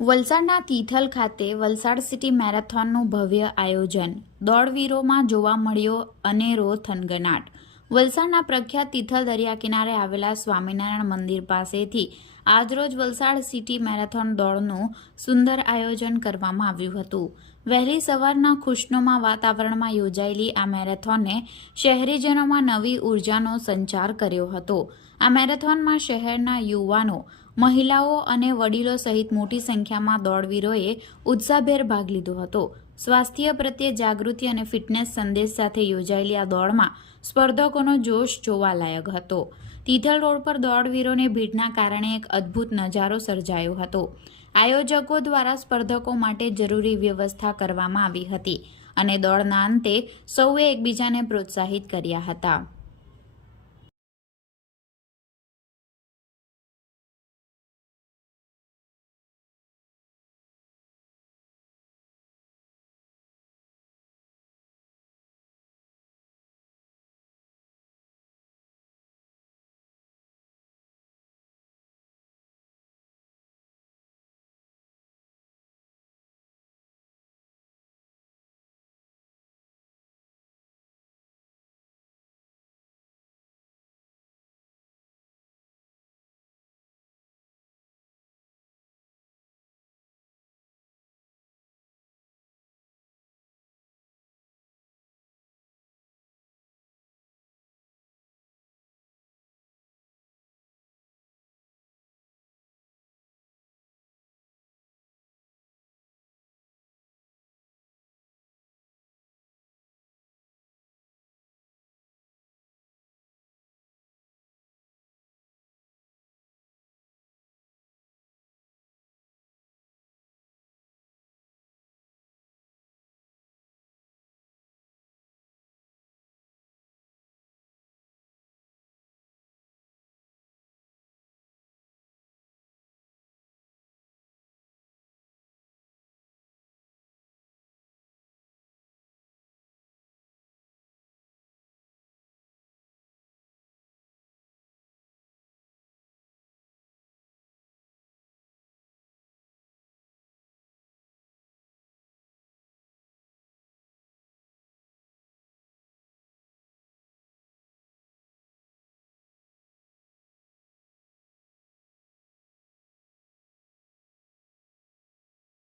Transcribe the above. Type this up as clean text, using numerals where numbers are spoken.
વલસાડના તિથલ ખાતે વલસાડ સિટી મેરેથોનનું ભવ્ય આયોજન. દોડવીરોમાં જોવા મળ્યો અનેરો થનગનાટ. વલસાડના પ્રખ્યાત તિથલ દરિયા કિનારે આવેલા સ્વામિનારાયણ મંદિર પાસેથી આજરોજ વલસાડ સિટી મેરેથોન દોડનું સુંદર આયોજન કરવામાં આવ્યું હતું. વહેલી સવારના ખુશનુમા વાતાવરણમાં યોજાયેલી આ મેરેથોને શહેરીજનોમાં નવી ઉર્જાનો સંચાર કર્યો હતો. આ મેરેથોનમાં શહેરના યુવાનો, મહિલાઓ અને વડીલો સહિત મોટી સંખ્યામાં દોડવીરોએ ઉત્સાહભેર ભાગ લીધો હતો. સ્વાસ્થ્ય પ્રત્યે જાગૃતિ અને ફિટનેસ સંદેશ સાથે યોજાયેલી આ દોડમાં સ્પર્ધકોનો જોશ જોવાલાયક હતો. તિથલ રોડ પર દોડવીરોની ભીડના કારણે એક અદ્ભુત નજારો સર્જાયો હતો. આયોજકો દ્વારા સ્પર્ધકો માટે જરૂરી વ્યવસ્થા કરવામાં આવી હતી અને દોડના અંતે સૌએ એકબીજાને પ્રોત્સાહિત કર્યા હતા.